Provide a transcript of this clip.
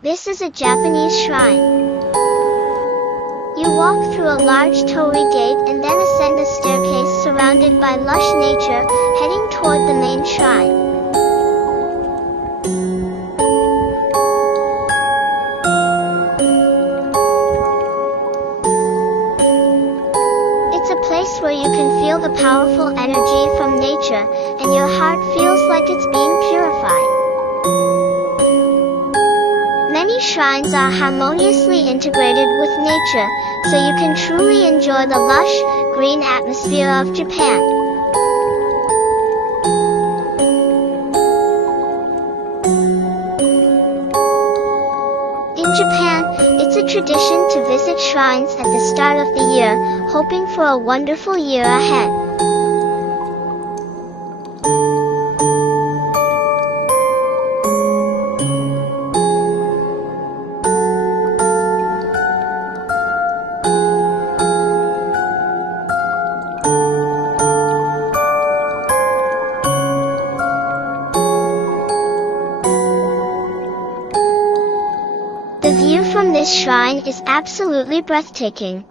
This is a Japanese shrine. You walk through a large torii gate and then ascend a staircase surrounded by lush nature, heading toward the main shrine. It's a place where you can feel the powerful energy from nature, and your heart feels like it's being purified. Many shrines are harmoniously integrated with nature, so you can truly enjoy the lush, green atmosphere of Japan. In Japan, it's a tradition to visit shrines at the start of the year, hoping for a wonderful year ahead. The view from this shrine is absolutely breathtaking.